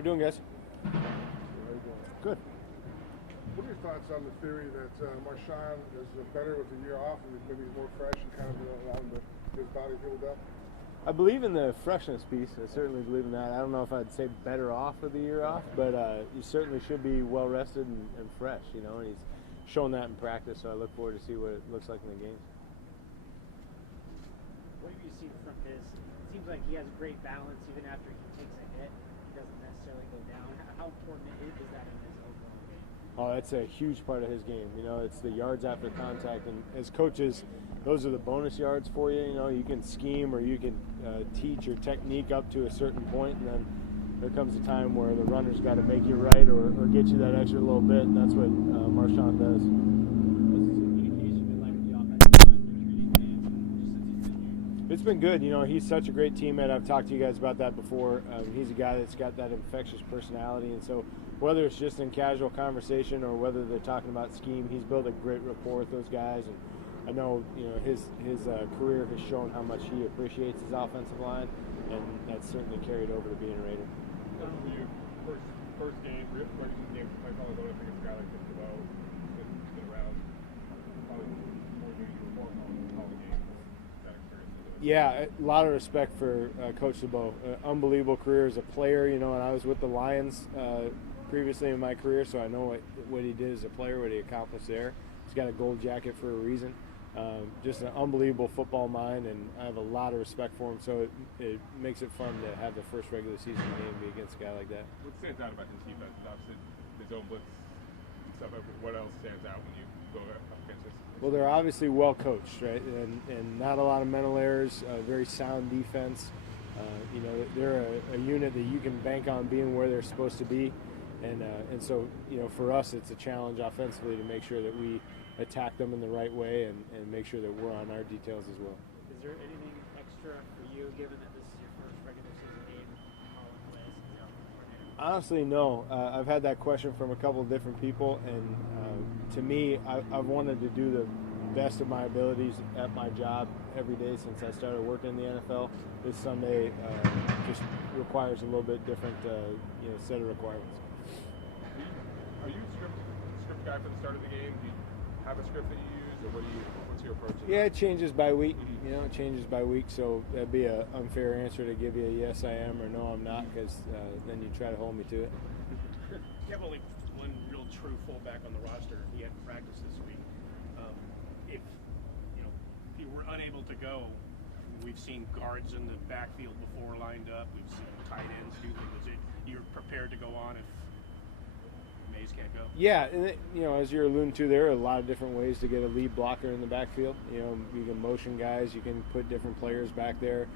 we doing, guys? How you doing? Good. What are your thoughts on the theory that Marshawn is better with a year off and maybe he's more fresh and kind of allowing his body healed up? I believe in the freshness piece. I certainly believe in that. I don't know if I'd say better off with a year off, but you certainly should be well rested and fresh, and he's shown that in practice, so I look forward to see what it looks like in the games. What have you seen from his? It seems like he has great balance even after he takes a hit. He doesn't necessarily go down. How important is that in his overall game? Oh, that's a huge part of his game. It's the yards after contact, and as coaches, those are the bonus yards for you. You can scheme or you can teach your technique up to a certain point, and then there comes a time where the runner's got to make you right or get you that extra little bit, and that's what Marshawn does. It's been good. He's such a great teammate. I've talked to you guys about that before. He's a guy that's got that infectious personality, and so whether it's just in casual conversation or whether they're talking about scheme, he's built a great rapport with those guys. And I know, his career has shown how much he appreciates his offensive line, and that's certainly carried over to being a Raider. First game, regular game, I probably don't think it's a guy like this below. He's been around probably more than you were on the game. That experience. Yeah, a lot of respect for Coach LeBeau. Unbelievable career as a player, and I was with the Lions previously in my career, so I know what he did as a player, what he accomplished there. He's got a gold jacket for a reason. Just an unbelievable football mind, and I have a lot of respect for him, so it makes it fun to have the first regular season game be against a guy like that. What stands out about his defense? Obviously, the zone blitz and stuff. What else stands out when you go up against this? Well, they're obviously well coached, right? And not a lot of mental errors, very sound defense. They're a unit that you can bank on being where they're supposed to be. And so, for us, it's a challenge offensively to make sure that we attack them in the right way and make sure that we're on our details as well. Is there anything extra for you, given that this is your first regular season game? Honestly, no. I've had that question from a couple of different people, and to me, I've wanted to do the best of my abilities at my job every day since I started working in the NFL. This Sunday just requires a little bit different set of requirements. Are you a script guy for the start of the game? Do you have a script that you use, or what's your approach? Yeah, it changes by week. It changes by week, so that'd be an unfair answer to give you a yes I am or no I'm not, because then you try to hold me to it. You have only one real true fullback on the roster. He hadn't practiced this week. If you were unable to go, we've seen guards in the backfield before lined up. We've seen tight ends do things. You're prepared to go on if Mays can't go? Yeah, and as you're alluding to, there are a lot of different ways to get a lead blocker in the backfield. You can motion guys, you can put different players back there.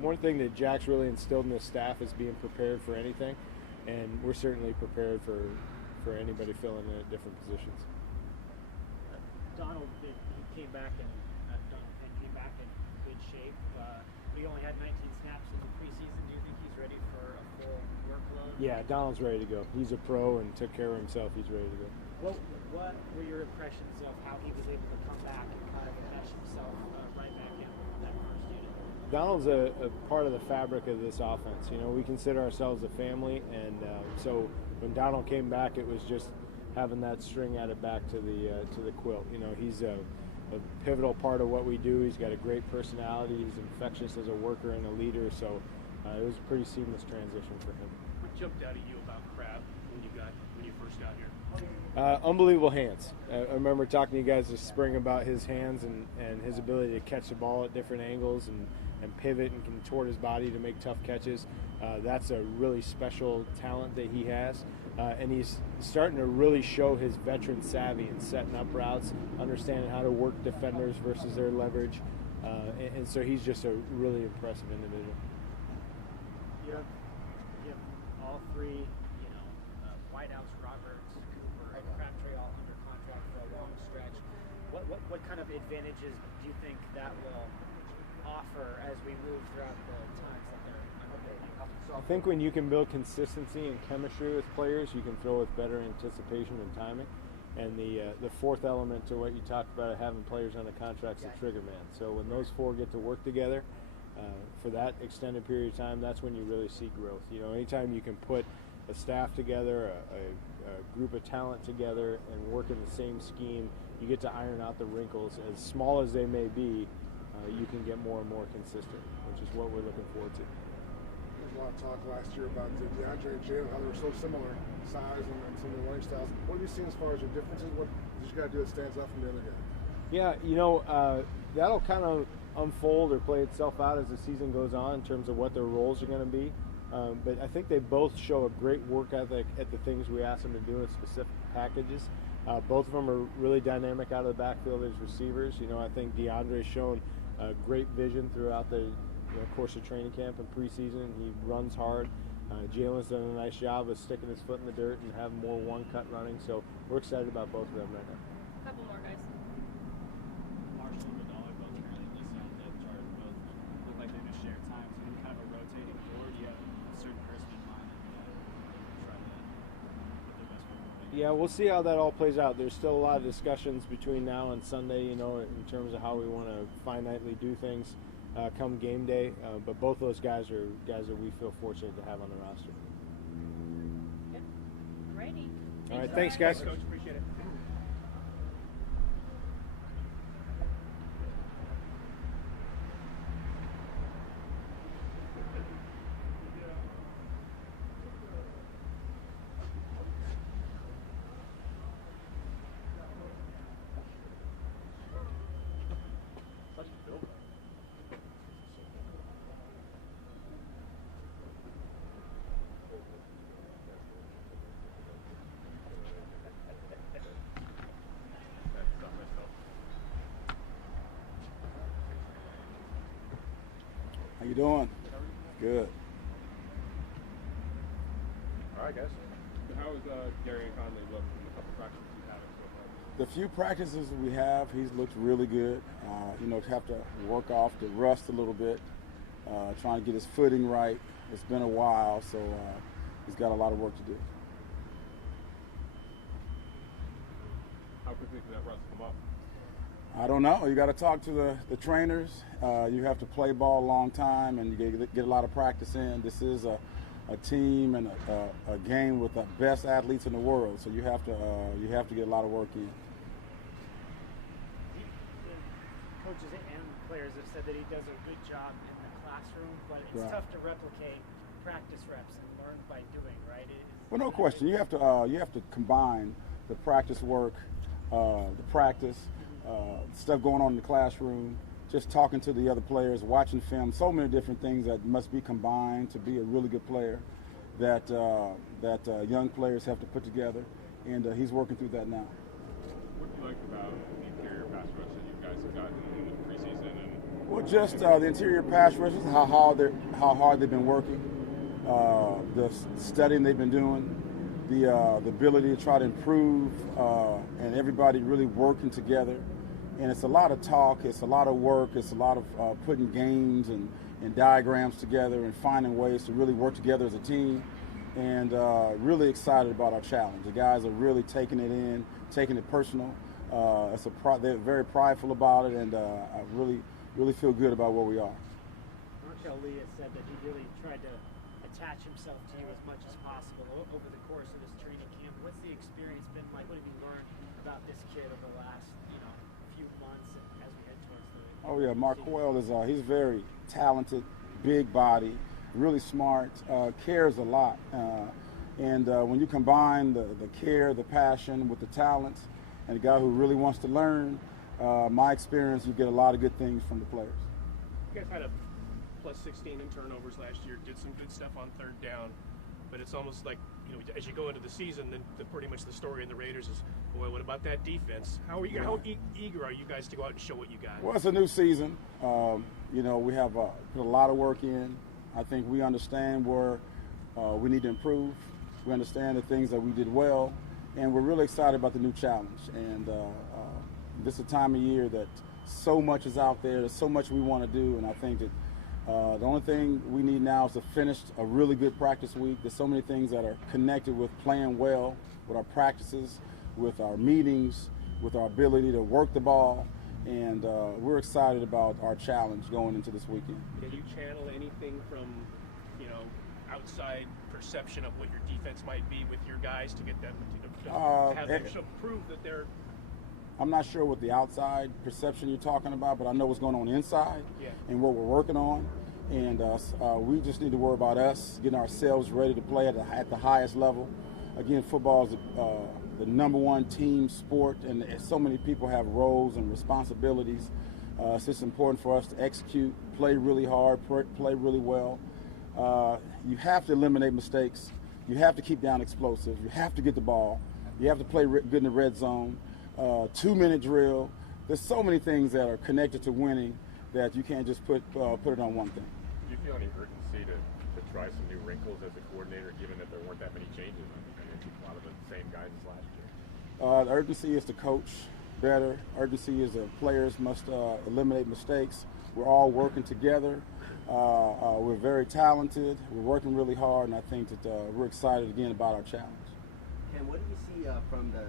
One thing that Jack's really instilled in his staff is being prepared for anything, and we're certainly prepared for anybody filling in at different positions. Donald came back in good shape. He only had 19 snaps in the preseason. Do you think he's ready for a full workload? Yeah, Donald's ready to go. He's a pro and took care of himself. He's ready to go. What were your impressions of how he was able to come back and kind of mesh himself right back in that first unit? Donald's a part of the fabric of this offense. We consider ourselves a family, and so when Donald came back, it was just having that string added back to the quilt. He's a pivotal part of what we do. He's got a great personality. He's infectious as a worker and a leader, so it was a pretty seamless transition for him. What jumped out at you about Crab when you first got here? Unbelievable hands. I remember talking to you guys this spring about his hands and his ability to catch the ball at different angles and pivot and contort his body to make tough catches. That's a really special talent that he has. And he's starting to really show his veteran savvy in setting up routes, understanding how to work defenders versus their leverage. And so he's just a really impressive individual. You have all three, Whitehouse, Roberts, Cooper, and Crabtree all under contract for a long stretch. What kind of advantages do you think that will offer as we move throughout the times that they're undergoing? I think when you can build consistency and chemistry with players, you can throw with better anticipation and timing. And the fourth element to what you talked about, having players under contract's a trigger man. So when those four get to work together, for that extended period of time, that's when you really see growth. You know, anytime you can put a staff together, a group of talent together, and work in the same scheme, you get to iron out the wrinkles. As small as they may be, you can get more and more consistent, which is what we're looking forward to. There's a lot of talk last year about DeAndre and Jalen, how they were so similar size and some of their running styles. What have you seen as far as your differences? What did you got to do that stands out from the other guy? Yeah, you know, that'll kind of unfold or play itself out as the season goes on in terms of what their roles are going to be. But I think they both show a great work ethic at the things we ask them to do in specific packages. Both of them are really dynamic out of the backfield as receivers. You know, I think DeAndre's shown great vision throughout the course of training camp and preseason. He runs hard. Jalen's done a nice job of sticking his foot in the dirt and having more one-cut running. So we're excited about both of them right now. Couple more guys. Marshall and Vidal are both currently listed on the depth chart. Both look like they just share time. So in kind of a rotating forward, you have a certain person in mind and try to put the best foot forward. Yeah, we'll see how that all plays out. There's still a lot of discussions between now and Sunday, you know, in terms of how we want to finitely do things come game day. But both those guys are guys that we feel fortunate to have on the roster. Okay. Alrighty. All right, thanks, guys. Coach, appreciate it. How you doing? Good. All right, guys. How has Darian Conley looked in the couple practices you've had so far? The few practices we have, he's looked really good. You know, have to work off the rust a little bit, trying to get his footing right. It's been a while, so he's got a lot of work to do. How quickly can that rust come up? I don't know. You got to talk to the trainers. You have to play ball a long time, and you get a lot of practice in. This is a team and a game with the best athletes in the world, so you have to get a lot of work in. Coaches and players have said that he does a good job in the classroom, but it's Right. tough to replicate practice reps and learn by doing, right? Well, no question. You have to combine the practice work, the practice, stuff going on in the classroom, just talking to the other players, watching film. So many different things that must be combined to be a really good player that young players have to put together, and he's working through that now. What do you like about the interior pass rush that you guys have gotten in the preseason? And Well, just the interior pass rushes, how hard they've been working, the studying they've been doing, the ability to try to improve, and everybody really working together. And it's a lot of talk, it's a lot of work, it's a lot of putting games and diagrams together and finding ways to really work together as a team. And really excited about our challenge. The guys are really taking it in, taking it personal. They're very prideful about it, and I really feel good about where we are. Marshall Lee has said that he really tried to attach himself to you as much as possible over the course of his training camp. What's the experience been like? What have you learned about this kid over the last few months and as we head towards the Oh yeah, Marquel is he's very talented, big body, really smart, cares a lot. And when you combine the care, the passion with the talent, and a guy who really wants to learn, my experience, you get a lot of good things from the players. You guys had a plus 16 in turnovers last year, did some good stuff on third down, but it's almost like, as you go into the season, then pretty much the story in the Raiders is, boy, what about that defense? How eager are you guys to go out and show what you got? Well, it's a new season. We have put a lot of work in. I think we understand where we need to improve. We understand the things that we did well, and we're really excited about the new challenge. And this is a time of year that so much is out there. There's so much we want to do, and I think that the only thing we need now is to finish a really good practice week. There's so many things that are connected with playing well, with our practices, with our meetings, with our ability to work the ball. and we're excited about our challenge going into this weekend. Can you channel anything from, outside perception of what your defense might be with your guys to get them to have them prove that they're? I'm not sure what the outside perception you're talking about, but I know what's going on inside and what we're working on. And we just need to worry about us getting ourselves ready to play at the highest level. Again, football is the number one team sport, and so many people have roles and responsibilities. So it's important for us to execute, play really hard, play really well. You have to eliminate mistakes. You have to keep down explosives. You have to get the ball. You have to play good in the red zone. 2-minute drill. There's so many things that are connected to winning that you can't just put it on one thing. Do you feel any urgency to try some new wrinkles as a coordinator, given that there weren't that many changes? I mean, a lot of the same guys as last year. The urgency is to coach better. Urgency is that players must eliminate mistakes. We're all working together. We're very talented. We're working really hard, and I think that we're excited again about our challenge. Ken, what do you see from the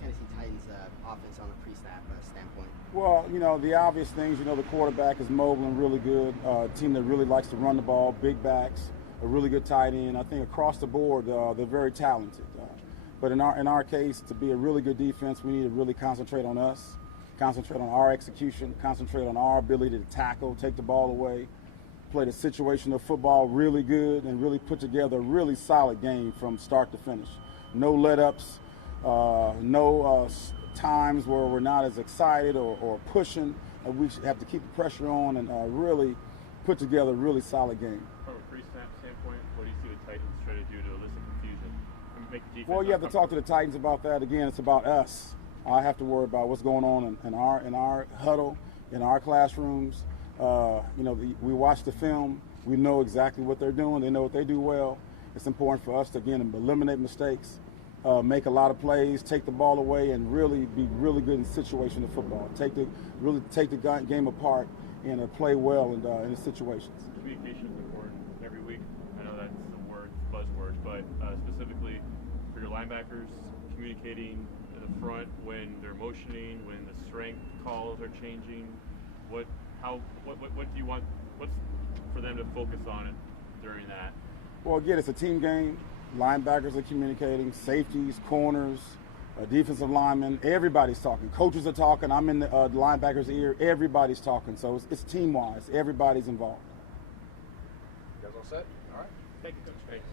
Tennessee Titans offense on a pre-snap standpoint? Well, the obvious things, the quarterback is mobile and really good. A team that really likes to run the ball, big backs, a really good tight end. I think across the board, they're very talented. But in our case, to be a really good defense, we need to really concentrate on us, concentrate on our execution, concentrate on our ability to tackle, take the ball away, play the situational football really good, and really put together a really solid game from start to finish. No let-ups, no times where we're not as excited or pushing. We have to keep the pressure on and really put together a really solid game. From a pre-snap standpoint, what do you see the Titans try to do to elicit confusion and make the defense? Well, you have to talk to the Titans about that. Again, it's about us. I have to worry about what's going on in our huddle, in our classrooms. We watch the film. We know exactly what they're doing. They know what they do well. It's important for us to, again, eliminate mistakes, make a lot of plays, take the ball away, and really be really good in situational football. Really take the game apart and play well in the situations. Communication is important every week. I know that's the word, buzzword, but specifically for your linebackers, communicating to the front when they're motioning, when the strength calls are changing. What do you want? What's for them to focus on during that? Well, again, it's a team game. Linebackers are communicating, safeties, corners, defensive linemen. Everybody's talking. Coaches are talking. I'm in the linebacker's ear. Everybody's talking. So it's team-wise. Everybody's involved. You guys all set? All right. Thank you, Coach. Thanks.